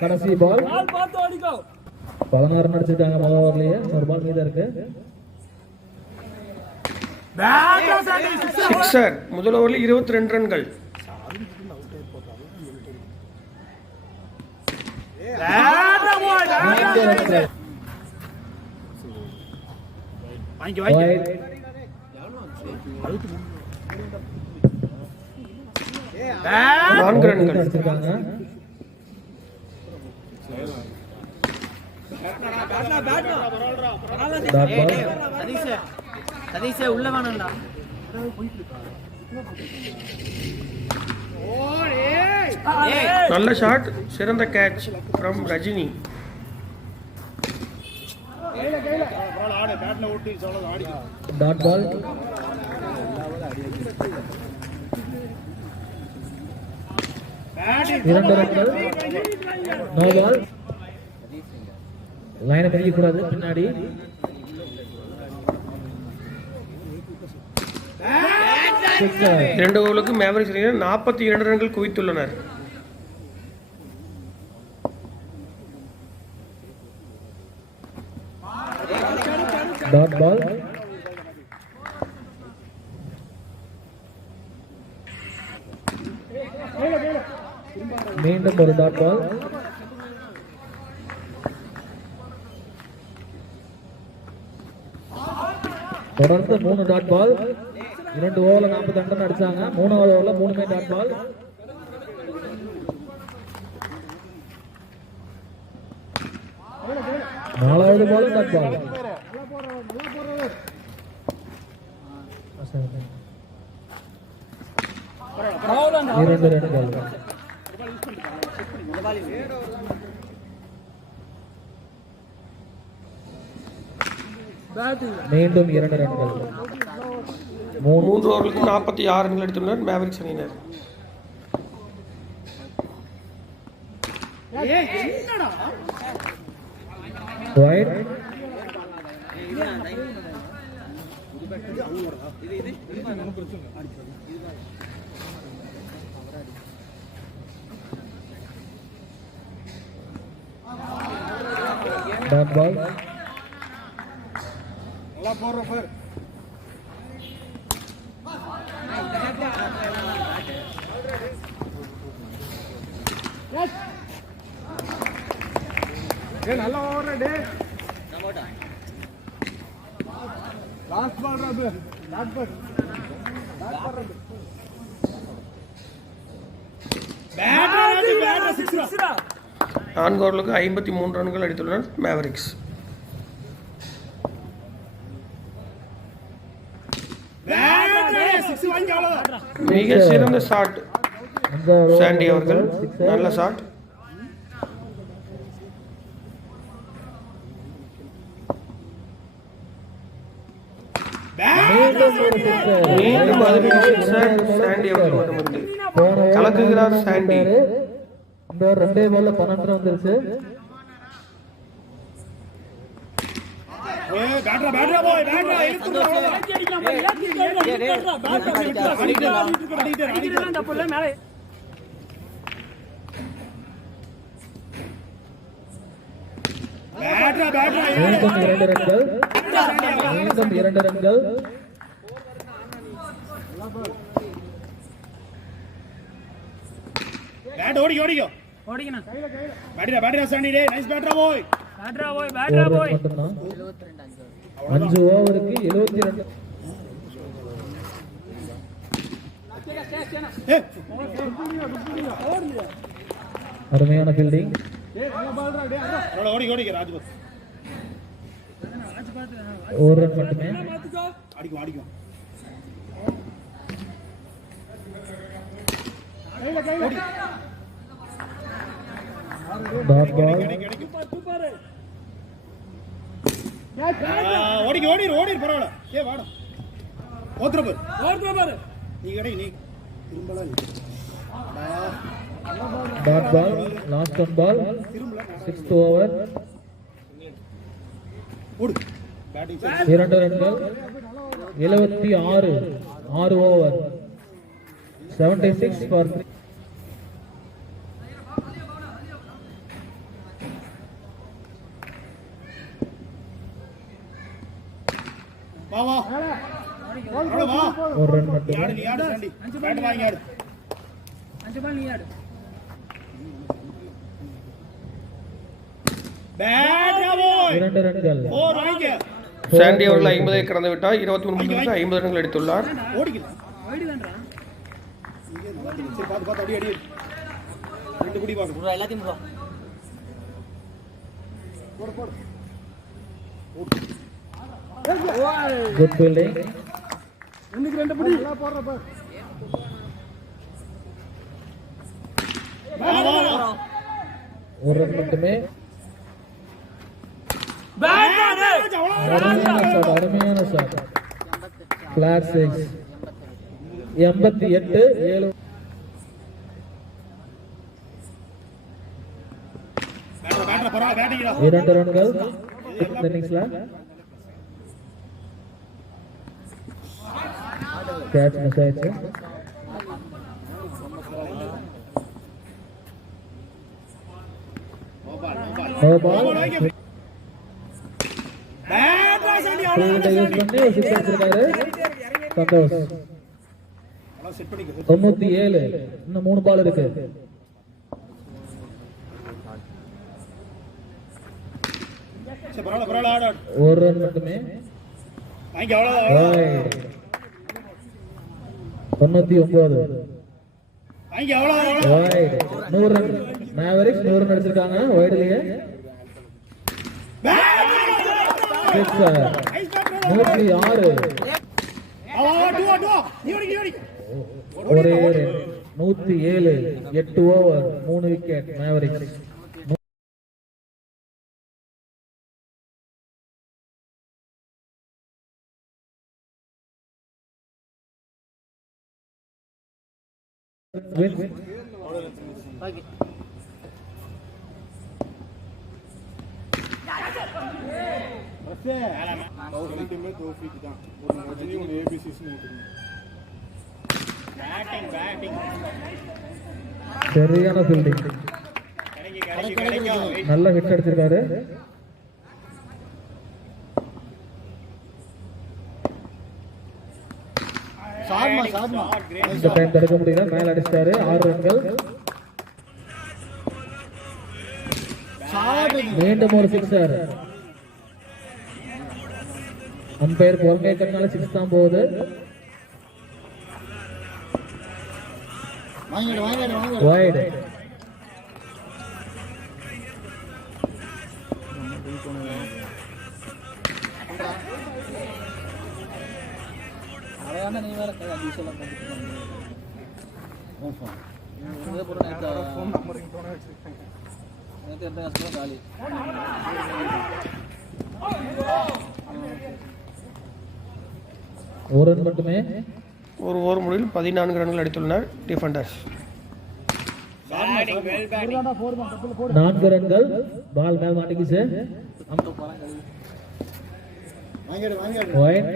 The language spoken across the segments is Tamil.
கடைசி பால் 16 அடிச்சிருக்காங்க. முதல் ஓவர்லயே ஒரு பால் மீதம் இருக்கு. சிக்ஸர். முதல் ஓவரில் 22 ரன்கள். நான்கு ரன்கள் அடிச்சிருக்காங்க. நல்ல ஷாட். சிறந்த catch from Rajini. Dot ball. இரண்டு ரன்கள். No ball. லைனை பிடிக்க கூடாது. பின்னாடி இரண்டு ஓவருக்கு மேவரிக்ஸ் அணியினர் 42 ரன்கள் குவித்துள்ளனர். Dot ball. மீண்டும் ஒரு டாட் பால். தொடர்ந்து 3 டாட் பால். 2 ஓவர்ல 42 ரன் அடிச்சாங்க. 3வது ஓவர்ல 3மே டாட் பால். நாலாவது பால் டாட் பால். 2 ரன்கள். மீண்டும் 2 ரன்கள். 3 ஓவர்களுக்கு 46 ரன்கள் எடுத்துள்ளனர் மேவரிக்ஸ் அணியினர். Right. Dot ball. நல்லா ஓவரா டே. லாஸ்ட் பால் ராபு. Last ball. பேட்டர் 6 ரா. 4 ஓவர்களுக்கு 53 ரன்கள் அடித்துள்ளனர் மேவரிக்ஸ். மிக சிறந்த ஷாட் சாண்டி அவர்கள். நல்ல ஷாட். மீண்டும் சாண்டி அவர்கள் கலக்குகிறார் சாண்டி. இந்த 2 பால்ல 12 வந்துருச்சு. பேட்டரா பேட்டரா போய் பேட்டரா இழுத்துறா. அடிக்கலாம் போய் அடிக்கலாம் தப்புல மேலே. பேட்டரா பேட்டரா மீண்டும் 2 ரன்கள். மீண்டும் 2 ரன்கள். பேட் ஓடிக்கோ ஓடிக்கணும். பேட்டரா சாண்டி டே. நைஸ் பேட்டரா போய். பேட்டரா போய் 5 ஓவருக்கு 72. ஏய் அருமையான ஃபீல்டிங். ஓடிக்க ராஜ்பத் ஒரு ரன் மட்டுமே. அடிக்கும் டாட் பால். ஓடிரு பரவாயில்ல. ஏ வாடா ஓத்துற பாரு நீ கடை நீ திரும்பலாம் dot ball. Last one ball. 6th over. ஓடு பேட்டிங் 2 ரன்கள். 76 6 ஓவர். 76 ஃபார் 3. வா வா வா ஒரு ரன் மட்டுமே. நீ ஆடு சாண்டி பேட் வாங்கி ஆடு 5 பால் நீ ஆடு பேட் ராவோ 2 ரன்கள். ஓ வாங்க சாண்டி அவர்கள் 50 கடந்து விட்டார். 23 பந்துகளுக்கு 50 ரன்கள் எடுத்துள்ளார். ஓடிக்கலாம் வைடு தான்டா சரி பாத்து அடி ரெண்டு குடி பாக்கு புரா எல்லாத்தையும் புரா போடு குட் ஃபீல்டிங். இன்னைக்கு ரெண்டு புடி நல்லா போடுற பாரு வா ஒரு ரன் மட்டுமே. அருமையான ஷாட். பிளாட் 6. 88 7. பேட்டர் பரவா பேட்டிங்டா 2 ரன்கள். இன்னிங்ஸ்ல கேட்ச் மிஸ் ஆயிடுச்சு. No ball. பேட்டரா சாண்டி ஃபீல்டை யூஸ் பண்ணி சிக்ஸ் அடிச்சிருக்காரு சந்தோஷ். அவ்வளவு செட் பண்ணிக்க 97. இன்னும் 3 பால் இருக்கு. சரி பரவாயில்ல ஆடு ஒரு ரன் மட்டுமே. வாங்கி அவ்வளவு 99. வாங்கி அவ்வளவு வைட் 100 ரன். மேவரிக்ஸ் 100 ரன் அடிச்சிருக்காங்க வைடுலயே. சிக்ஸர் 106. ஒரே 107. 8 ஓவர் 3 விக்கெட் மேவரிக்ஸ். Win. சரியான ஃபீல்டிங். நல்ல ஹிட் அடிச்சிருக்காரு. இந்த டைம் தடுக்க முடியல. மேல அடிச்சிட்டாரு. 6 ரன்கள். மீண்டும் ஒரு சிக்ஸர். அம்பையர் பொறுமைக்கிறதுனால 6 தான் போகுது. வைட். நீ வேற காலி ஒரு ரன் மட்டுமே. ஒரு ஓவர் முடிவில் 14 ரன்கள் அடித்துள்ளனர் டிஃபெண்டர்ஸ். 4 ரன்கள். பால் மேல் மாட்டிக்கிச்சு. வைட்.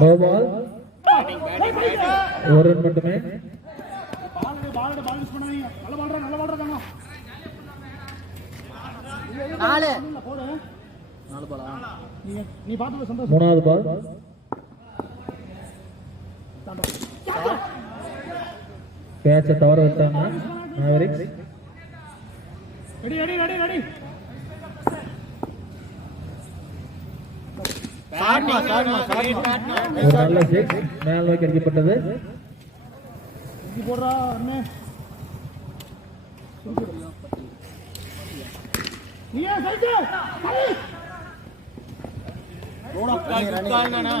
No ball. ஒரு ரன் மட்டுமே. மூணாவது பால். கேட்ச தவற விட்டாங்க Mavericks. Ready ready ready ready ஒரு நல்ல சிக்ஸ் மேல் நோக்கி அடிக்கப்பட்டது. போடுறா அண்ணே நீயே சைடு ரோடா கால்னா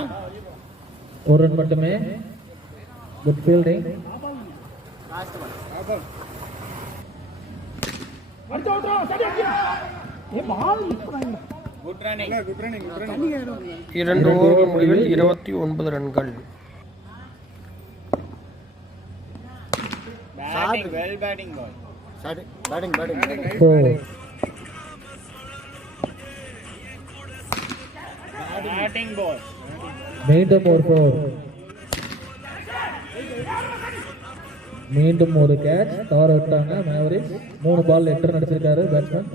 ஒரு ரன் மட்டுமே. Good fielding. அடுத்து ஓட்றா சைடு அடியா ஏ பால் நிக்குறாங்க. குட் ரன்னிங் 2 ஓவர்கள் முடிவில் 29 ரன்கள். Batting, well batting boy. Batting 4. Batting boy. மீண்டும் ஒரு 4. மீண்டும் ஒரு கேட்ச். தவற விட்டாங்க மேவரிக்ஸ். 3 பால் 8 ரன் அடிச்சிருக்காரு batsman.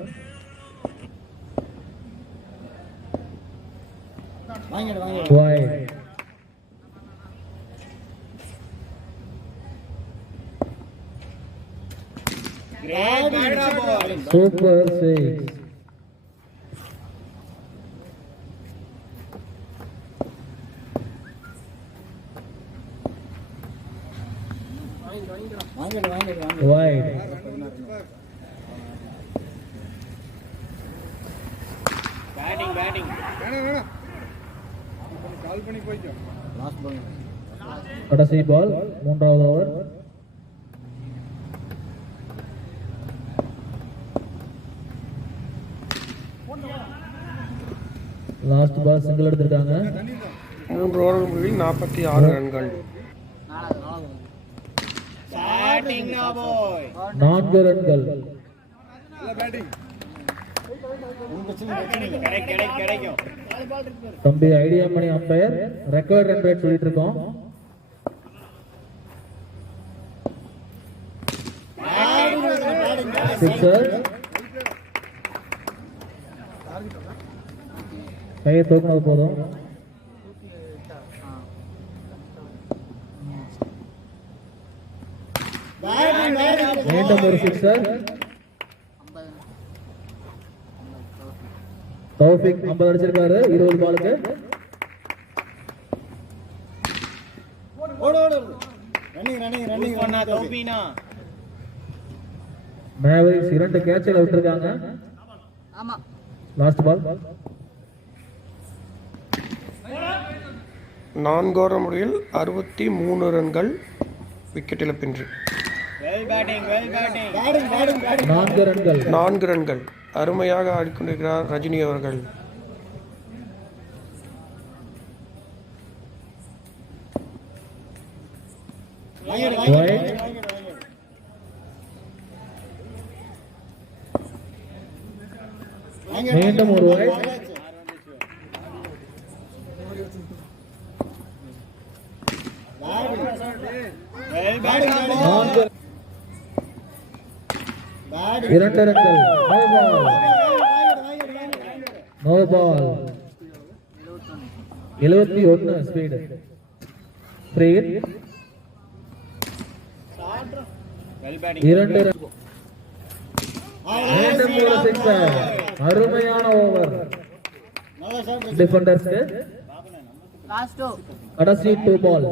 Wide. Great batter boy. Super 6. Wide. Batting, batting. கால் பண்ணி போய்க்கோ லாஸ்ட் பால் கடைசி பால் 3வது ஓவர். லாஸ்ட் பால் சிங்கிள் எடுத்திருக்காங்க. 3 ஓவர்கள் முடிவில் 46 ரன்கள். Batting now boy. 4 ரன்கள். நல்ல பேட்டிங் கிடைக்கும். தம்பி ஐடியா மணி அம்பையர் ரெக்கார்ட் ரன் ரேட் சொல்லிட்டு இருக்கோம். சிக்ஸர். கையை தூக்கினது போதும். மீண்டும் ஒரு சிக்ஸர். தௌஃபிக் 50 அடிச்சிருக்காரு 20 பாலுக்கு. ரன்னிங் பண்ணா தோபினா. மேவரிக்ஸ் 2 கேட்ச்ல விட்டுருக்காங்க. Last ball. 4 ஓவர் முடிவில் 63 ரன்கள். Wicket இழப்பின்றி. Well batting, well batting. 4 ரன்கள். 4 ரன்கள். அருமையாக ஆடிக்கொண்டிருக்கிறார் ரஜினி அவர்கள். Wide. மீண்டும் ஒரு wide. Well batting. 4 2 ரன்கள். No ball. 71 speed. Free. Well batting. 2 ரன். மீண்டும் ஒரு சிக்ஸர். அருமையான ஓவர் டிஃபெண்டர்ஸ்க்கு. கடைசி 2 பால்.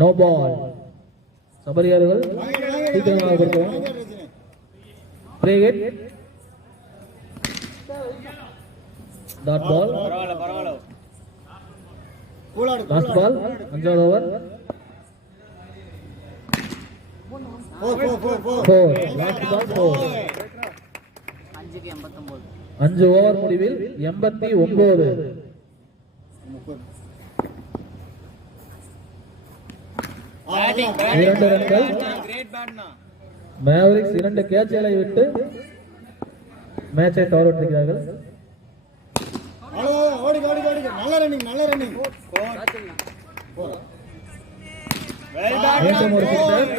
No ball. சபரியார்கள் சீக்கிரமாக கொடுக்கிறோம். Free hit. Dot ball. பரவாயில்ல. லாஸ்ட் பால் 5வது ஓவர். 4. Last ball 4. 5 ஓவர் முடிவில் 89. Batting, 2 ரன்கள். great bat na. மேவரிக்ஸ் 2 கேட்ச்களை விட்டு மேட்சை தவறவிட்டிருக்கிறார்கள். ஓடி நல்ல ரன்னிங் Well batting. மீண்டும் ஒரு சிக்ஸர்.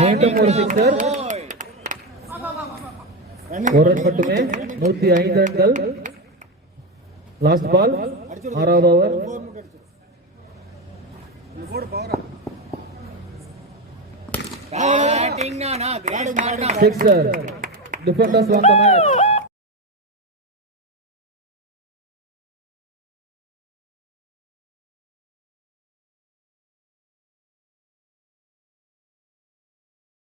மீண்டும் ஒரு சிக்ஸர். ஒரு ரன் மட்டுமே 105 ரன்கள் லாஸ்ட் பால் 6வது over Batting na, great start na. Sixer defenders won the match